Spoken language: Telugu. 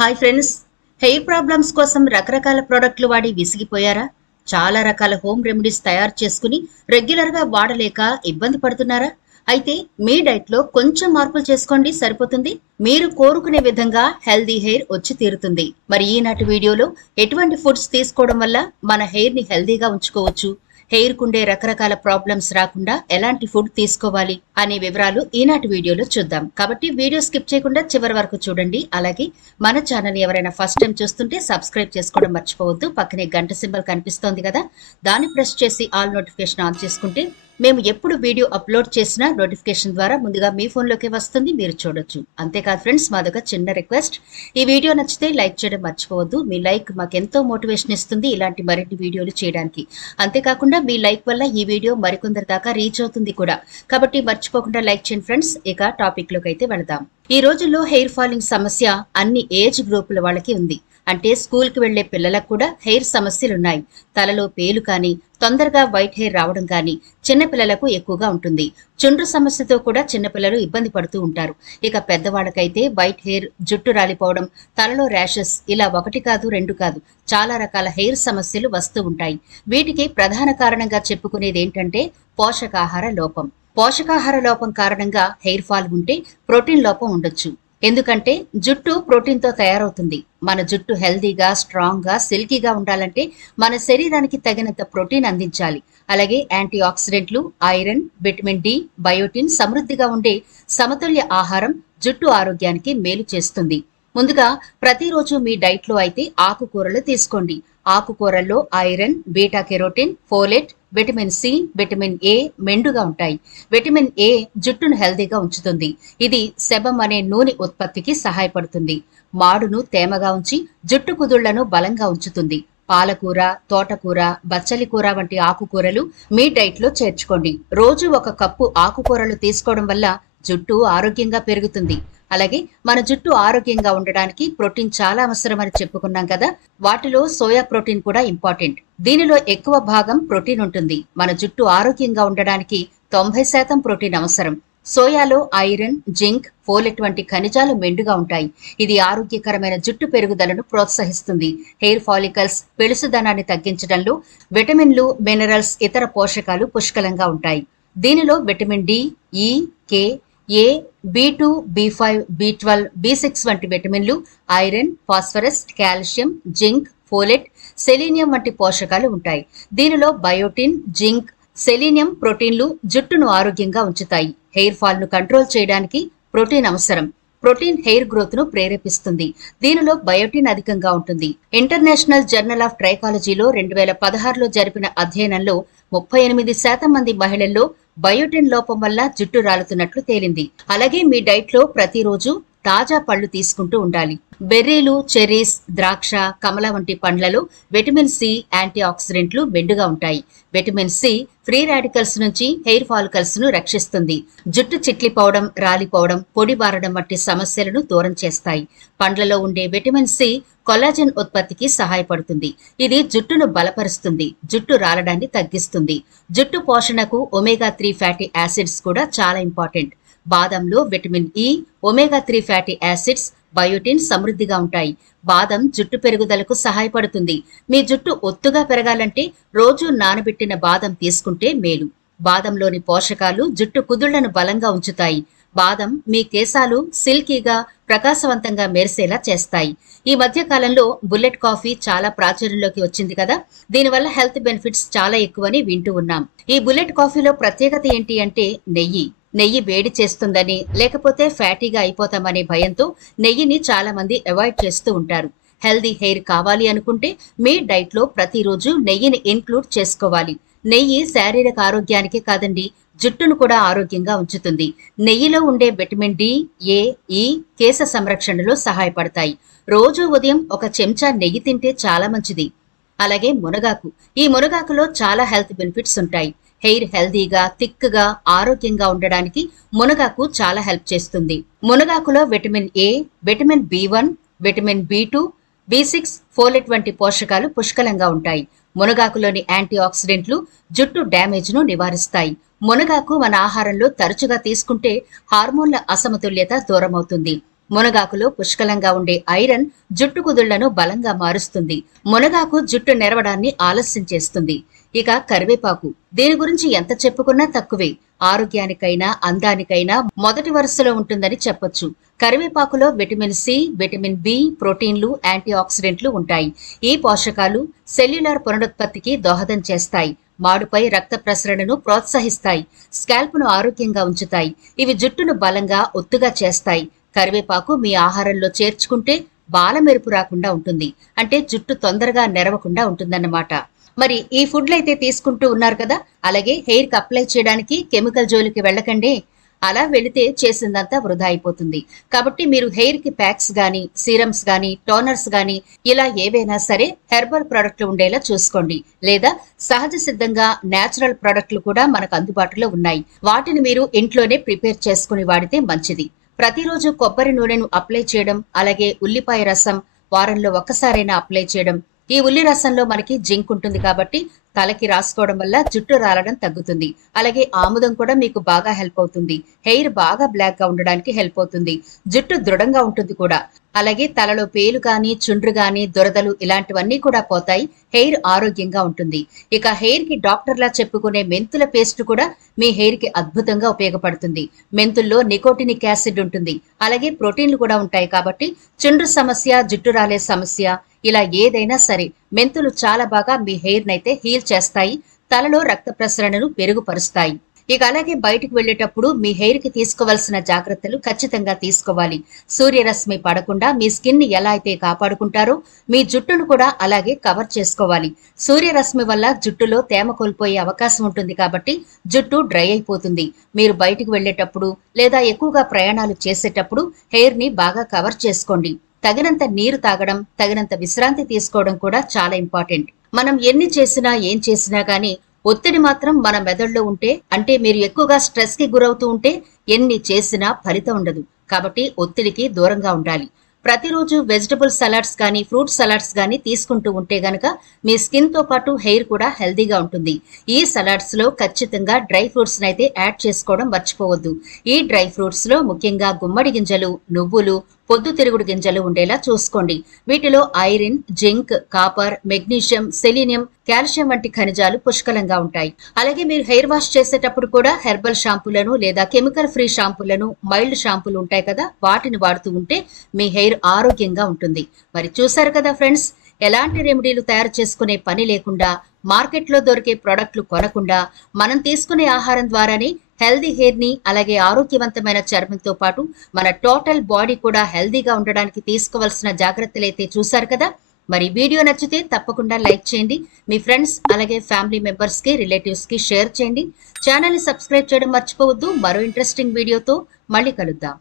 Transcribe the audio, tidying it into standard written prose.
హాయ్ ఫ్రెండ్స్, హెయిర్ ప్రాబ్లమ్స్ కోసం రకరకాల ప్రోడక్ట్లు వాడి విసిగిపోయారా? చాలా రకాల హోమ్ రెమెడీస్ తయారు చేసుకుని రెగ్యులర్గా వాడలేక ఇబ్బంది పడుతున్నారా? అయితే మీ డైట్లో కొంచెం మార్పులు చేసుకోండి, సరిపోతుంది. మీరు కోరుకునే విధంగా హెల్దీ హెయిర్ వచ్చి తీరుతుంది. మరి ఈనాటి వీడియోలో ఎటువంటి ఫుడ్స్ తీసుకోవడం వల్ల మన హెయిర్ ని హెల్దీగా ఉంచుకోవచ్చు, హెయిర్ కుండే రకరకాల ప్రాబ్లమ్స్ రాకుండా ఎలాంటి ఫుడ్ తీసుకోవాలి అనే వివరాలు ఈనాటి వీడియోలో చూద్దాం. కాబట్టి వీడియో స్కిప్ చేయకుండా చివరి వరకు చూడండి. అలాగే మన ఛానల్ ఎవరైనా ఫస్ట్ టైం చూస్తుంటే సబ్స్క్రైబ్ చేసుకోవడం మర్చిపోవద్దు. పక్కనే గంట సింబల్ కనిపిస్తోంది కదా, దాన్ని ప్రెస్ చేసి ఆల్ నోటిఫికేషన్ ఆన్ చేసుకుంటే మేము ఎప్పుడు వీడియో అప్లోడ్ చేసినా నోటిఫికేషన్ ద్వారా ముందుగా మీ ఫోన్లోకి వస్తుంది, మీరు చూడొచ్చు. అంతేకాదు ఫ్రెండ్స్, మాదొక చిన్న రిక్వెస్ట్, ఈ వీడియో నచ్చితే లైక్ చేయడం మర్చిపోవద్దు. మీ లైక్ మాకెంతో మోటివేషన్ ఇస్తుంది ఇలాంటి మరిన్ని వీడియోలు చేయడానికి. అంతేకాకుండా మీ లైక్ వల్ల ఈ వీడియో మరికొందరి దాకా రీచ్ అవుతుంది కూడా. కాబట్టి మర్చిపోకుండా లైక్ చేయండి ఫ్రెండ్స్. ఇక టాపిక్ లోకి అయితే వెళదాం. ఈ రోజుల్లో హెయిర్ ఫాలింగ్ సమస్య అన్ని ఏజ్ గ్రూపుల వాళ్ళకి ఉంది. అంటే స్కూల్కి వెళ్లే పిల్లలకు కూడా హెయిర్ సమస్యలున్నాయి. తలలో పేలు కానీ, తొందరగా వైట్ హెయిర్ రావడం కానీ చిన్నపిల్లలకు ఎక్కువగా ఉంటుంది. చుండ్రు సమస్యతో కూడా చిన్నపిల్లలు ఇబ్బంది పడుతూ ఉంటారు. ఇక పెద్దవాళ్ళకైతే వైట్ హెయిర్, జుట్టు రాలిపోవడం, తలలో ర్యాషెస్, ఇలా ఒకటి కాదు రెండు కాదు చాలా రకాల హెయిర్ సమస్యలు వస్తూ ఉంటాయి. వీటికి ప్రధాన కారణంగా చెప్పుకునేది ఏంటంటే పోషకాహార లోపం. పోషకాహార లోపం కారణంగా హెయిర్ ఫాల్ ఉంటే ప్రోటీన్ లోపం ఉండొచ్చు. ఎందుకంటే జుట్టు ప్రోటీన్తో తయారవుతుంది. మన జుట్టు హెల్దీగా, స్ట్రాంగ్గా, సిల్కీగా ఉండాలంటే మన శరీరానికి తగినంత ప్రోటీన్ అందించాలి. అలాగే యాంటీ ఆక్సిడెంట్లు, ఐరన్, విటమిన్ డి, బయోటిన్ సమృద్ధిగా ఉండే సమతుల్య ఆహారం జుట్టు ఆరోగ్యానికి మేలు చేస్తుంది. ముందుగా ప్రతిరోజు మీ డైట్లో అయితే ఆకుకూరలు తీసుకోండి. ఆకుకూరల్లో iron, beta carotene, folate, vitamin C, vitamin A మెండుగా ఉంటాయి. విటమిన్ ఏ జుట్టును హెల్దీగా ఉంచుతుంది. ఇది సెబమ్ అనే నూనె ఉత్పత్తికి సహాయపడుతుంది. మాడును తేమగా ఉంచి జుట్టు కుదుళ్లను బలంగా ఉంచుతుంది. పాలకూర, తోటకూర, బచ్చలి కూర వంటి ఆకుకూరలు మీ డైట్లో చేర్చుకోండి. రోజు 1 కప్పు ఆకుకూరలు తీసుకోవడం వల్ల జుట్టు ఆరోగ్యంగా పెరుగుతుంది. అలాగే మన జుట్టు ఆరోగ్యంగా ఉండడానికి ప్రోటీన్ చాలా అవసరమని చెప్పుకున్నాం కదా, వాటిలో సోయా ప్రోటీన్ కూడా ఇంపార్టెంట్. దీనిలో ఎక్కువ భాగం ప్రోటీన్ ఉంటుంది. మన జుట్టు ఆరోగ్యంగా ఉండడానికి 90% ప్రోటీన్ అవసరం. సోయాలో ఐరన్, జింక్, ఫోలెట్ వంటి ఖనిజాలు మెండుగా ఉంటాయి. ఇది ఆరోగ్యకరమైన జుట్టు పెరుగుదలను ప్రోత్సహిస్తుంది. హెయిర్ ఫాలికల్స్, పెళుసుదనాన్ని తగ్గించడంలో విటమిన్లు, మినరల్స్, ఇతర పోషకాలు పుష్కలంగా ఉంటాయి. దీనిలో విటమిన్ డి, ఈ, కే, ఏ, బి2, బి5, బి12, బి6 వంటి విటమిన్లు, iron, phosphorus, calcium, zinc, folate, selenium వంటి పోషకాలు ఉంటాయి. దీనిలో బయోటిన్, జింక్, సెలీనియం ప్రోటీన్లు జుట్టును ఆరోగ్యంగా ఉంచుతాయి. హెయిర్ ఫాల్ ను కంట్రోల్ చేయడానికి ప్రోటీన్ అవసరం. ప్రోటీన్ హెయిర్ గ్రోత్ ను ప్రేరేపిస్తుంది. దీనిలో బయోటిన్ అధికంగా ఉంటుంది. ఇంటర్నేషనల్ జర్నల్ ఆఫ్ ట్రైకాలజీలో 2016లో జరిపిన అధ్యయనంలో 38% మంది మహిళల్లో బయోటిన్ లోపం వల్ల జుట్టు రాలుతున్నట్లు తేలింది. అలాగే మీ డైట్లో ప్రతిరోజు తాజా పళ్ళు తీసుకుంటూ ఉండాలి. బెర్రీలు, చెర్రీస్, ద్రాక్ష, కమల వంటి పండ్లలో విటమిన్ సి, యాంటీ ఆక్సిడెంట్లు మెండుగా ఉంటాయి. విటమిన్ సి ఫ్రీ రాడికల్స్ నుంచి హెయిర్ ఫాలికల్స్ ను రక్షిస్తుంది. జుట్టు చిట్లిపోవడం, రాలిపోవడం, పొడి బారడం వంటి సమస్యలను దూరం చేస్తాయి. పండ్లలో ఉండే విటమిన్ సి కొల్లాజెన్ ఉత్పత్తికి సహాయపడుతుంది. ఇది జుట్టును బలపరుస్తుంది, జుట్టు రాలడాన్ని తగ్గిస్తుంది. జుట్టు పోషణకు ఒమేగా-3 ఫ్యాటీ యాసిడ్స్ కూడా చాలా important. బాదంలో vitamin E, ఒమేగా-3 fatty acids, biotin సమృద్ధిగా ఉంటాయి. బాదం జుట్టు పెరుగుదలకు సహాయపడుతుంది. మీ జుట్టు ఒత్తుగా పెరగాలంటే రోజు నానబెట్టిన బాదం తీసుకుంటే మేలు. బాదంలోని పోషకాలు జుట్టు కుదుళ్లను బలంగా ఉంచుతాయి. బాదం మీ కేశాలు సిల్కీగా, ప్రకాశవంతంగా మెరిసేలా చేస్తాయి. ఈ మధ్య కాలంలో బుల్లెట్ కాఫీ చాలా ప్రాచుర్యంలోకి వచ్చింది కదా, దీనివల్ల హెల్త్ బెనిఫిట్స్ చాలా ఎక్కువని వింటూ ఉన్నాం. ఈ బుల్లెట్ కాఫీలో ప్రత్యేకత ఏంటి అంటే నెయ్యి వేడి చేస్తుందని, లేకపోతే ఫ్యాటీగా అయిపోతామనే భయంతో నెయ్యిని చాలా మంది అవాయిడ్ చేస్తూ ఉంటారు. హెల్దీ హెయిర్ కావాలి అనుకుంటే మీ డైట్లో ప్రతిరోజు నెయ్యిని ఇన్క్లూడ్ చేసుకోవాలి. నెయ్యి శారీరక ఆరోగ్యానికి కాదండి, జుట్టును కూడా ఆరోగ్యంగా ఉంచుతుంది. నెయ్యిలో ఉండే విటమిన్ డి, ఏ, ఈ కేశ సంరక్షణలో సహాయపడతాయి. రోజు ఉదయం 1 చెంచా నెయ్యి తింటే చాలా మంచిది. అలాగే మునగాకు. ఈ మునగాకులో చాలా హెల్త్ బెనిఫిట్స్ ఉంటాయి. హెయిర్ హెల్దీగా, థిక్గా, ఆరోగ్యంగా ఉండడానికి మునగాకు చాలా హెల్ప్ చేస్తుంది. మునగాకులో vitamin A, vitamin B one, vitamin B two, బి6, ఫోలెట్ వంటి పోషకాలు పుష్కలంగా ఉంటాయి. మునగాకులోని యాంటీ ఆక్సిడెంట్లు జుట్టు డ్యామేజ్ ను నివారిస్తాయి. మునగాకు మన ఆహారంలో తరచుగా తీసుకుంటే హార్మోన్ల అసమతుల్యత దూరమవుతుంది. మునగాకులో పుష్కలంగా ఉండే ఐరన్ జుట్టు కుదుళ్లను బలంగా మారుస్తుంది. మునగాకు జుట్టు నెరవడాన్ని ఆలస్యం చేస్తుంది. ఇక కరివేపాకు, దీని గురించి ఎంత చెప్పుకున్నా తక్కువే. ఆరోగ్యానికైనా అందానికైనా మొదటి వరుసలో ఉంటుందని చెప్పొచ్చు. కరివేపాకులో విటమిన్ సి, విటమిన్ బి, ప్రోటీన్లు, యాంటీ ఆక్సిడెంట్లు ఉంటాయి. ఈ పోషకాలు సెల్యులార్ పునరుత్పత్తికి దోహదం చేస్తాయి. మాడుపై రక్త ప్రసరణను ప్రోత్సహిస్తాయి. స్కాల్ప్ను ఆరోగ్యంగా ఉంచుతాయి. ఇవి జుట్టును బలంగా ఒత్తుగా చేస్తాయి. కరివేపాకు మీ ఆహారంలో చేర్చుకుంటే బాల మెరుపు రాకుండా ఉంటుంది. అంటే జుట్టు తొందరగా నెరవకుండా ఉంటుందన్నమాట. మరి ఈ ఫుడ్లు అయితే తీసుకుంటూ ఉన్నారు కదా, అలాగే హెయిర్ కి అప్లై చేయడానికి కెమికల్ జోలికి వెళ్ళకండి. అలా వెళితే చేసిందంతా వృధా అయిపోతుంది. కాబట్టి మీరు హెయిర్ కి ప్యాక్స్ గానీ, సీరమ్స్ గానీ, టోనర్స్ గానీ ఇలా ఏవైనా సరే హెర్బల్ ప్రొడక్ట్లు ఉండేలా చూసుకోండి. లేదా సహజ సిద్ధంగా నేచురల్ ప్రొడక్ట్లు కూడా మనకు అందుబాటులో ఉన్నాయి. వాటిని మీరు ఇంట్లోనే ప్రిపేర్ చేసుకుని వాడితే మంచిది. ప్రతిరోజు కొబ్బరి నూనెను అప్లై చేయడం, అలాగే ఉల్లిపాయ రసం వారంలో ఒక్కసారైనా అప్లై చేయడం. ఈ ఉల్లి రసంలో మనకి జింక్ ఉంటుంది కాబట్టి తలకి రాసుకోవడం వల్ల జుట్టు రాలడం తగ్గుతుంది. అలాగే ఆముదం కూడా మీకు బాగా హెల్ప్ అవుతుంది. హెయిర్ బాగా బ్లాక్ గా ఉండడానికి హెల్ప్ అవుతుంది. జుట్టు దృఢంగా ఉంటుంది కూడా. అలాగే తలలో పేలు గాని, చుండ్రు గాని, దురదలు ఇలాంటివన్నీ కూడా పోతాయి. హెయిర్ ఆరోగ్యంగా ఉంటుంది. ఇక హెయిర్ కి డాక్టర్లా చెప్పుకునే మెంతుల పేస్ట్ కూడా మీ హెయిర్ కి అద్భుతంగా ఉపయోగపడుతుంది. మెంతుల్లో నికోటినిక్ యాసిడ్ ఉంటుంది. అలాగే ప్రోటీన్లు కూడా ఉంటాయి కాబట్టి చుండ్రు సమస్య, జుట్టు రాలే సమస్య ఇలా ఏదైనా సరే మెంతులు చాలా బాగా మీ హెయిర్ నైతే హీల్ చేస్తాయి. తలలో రక్త ప్రసరణను పెరుగుపరుస్తాయి. ఇక అలాగే బయటకు వెళ్లేటప్పుడు మీ హెయిర్ కి తీసుకోవాల్సిన జాగ్రత్తలు ఖచ్చితంగా తీసుకోవాలి. సూర్యరశ్మి పడకుండా మీ స్కిన్ ని ఎలా అయితే కాపాడుకుంటారో మీ జుట్టును కూడా అలాగే కవర్ చేసుకోవాలి. సూర్యరశ్మి వల్ల జుట్టులో తేమ కోల్పోయే అవకాశం ఉంటుంది కాబట్టి జుట్టు డ్రై అయిపోతుంది. మీరు బయటకు వెళ్లేటప్పుడు లేదా ఎక్కువగా ప్రయాణాలు చేసేటప్పుడు హెయిర్ ని బాగా కవర్ చేసుకోండి. తగినంత నీరు తాగడం, తగినంత విశ్రాంతి తీసుకోవడం కూడా చాలా ఇంపార్టెంట్. మనం ఎన్ని చేసినా ఏం చేసినా గానీ ఒత్తిడి మాత్రం మన మెదడులో ఉంటే, అంటే మీరు ఎక్కువగా స్ట్రెస్ కి గురవుతూ ఉంటే ఎన్ని చేసినా ఫలితం ఉండదు. కాబట్టి ఒత్తిడికి దూరంగా ఉండాలి. ప్రతిరోజు వెజిటబుల్ సలాడ్స్ కానీ, ఫ్రూట్ సలాడ్స్ కానీ తీసుకుంటూ ఉంటే గనక మీ స్కిన్ తో పాటు హెయిర్ కూడా హెల్దీగా ఉంటుంది. ఈ సలాడ్స్ లో ఖచ్చితంగా డ్రై ఫ్రూట్స్ అయితే యాడ్ చేసుకోవడం మర్చిపోవద్దు. ఈ డ్రై ఫ్రూట్స్ లో ముఖ్యంగా గుమ్మడి గింజలు, నువ్వులు, పొద్దుతిరుగుడు గింజలు ఉండేలా చూసుకోండి. వీటిలో iron, zinc, copper, magnesium, selenium, calcium వంటి ఖనిజాలు పుష్కలంగా ఉంటాయి. అలాగే మీరు హెయిర్ వాష్ చేసేటప్పుడు కూడా హెర్బల్ షాంపూలను లేదా కెమికల్ ఫ్రీ షాంపూలను, మైల్డ్ షాంపూలు ఉంటాయి కదా, వాటిని వాడుతూ ఉంటే మీ హెయిర్ ఆరోగ్యంగా ఉంటుంది. మరి చూసారు కదా ఫ్రెండ్స్, ఎలాంటి రెమెడీలు తయారు చేసుకునే పని లేకుండా, మార్కెట్లో దొరికే ప్రొడక్ట్లు కొనకుండా మనం తీసుకునే ఆహారం ద్వారానే హెల్దీ హెయిర్ ని, అలాగే ఆరోగ్యవంతమైన చర్మంతో పాటు మన టోటల్ బాడీ కూడా హెల్దీగా ఉండడానికి తీసుకోవాల్సిన జాగ్రత్తలైతే చూసారు కదా. మరి వీడియో నచ్చితే తప్పకుండా లైక్ చేయండి. మీ ఫ్రెండ్స్ అలాగే ఫ్యామిలీ మెంబర్స్ కి, రిలేటివ్స్ కి షేర్ చేయండి. ఛానల్ ని సబ్స్క్రైబ్ చేయడం మర్చిపోవద్దు. మరో ఇంట్రెస్టింగ్ వీడియోతో మళ్ళీ కలుద్దాం.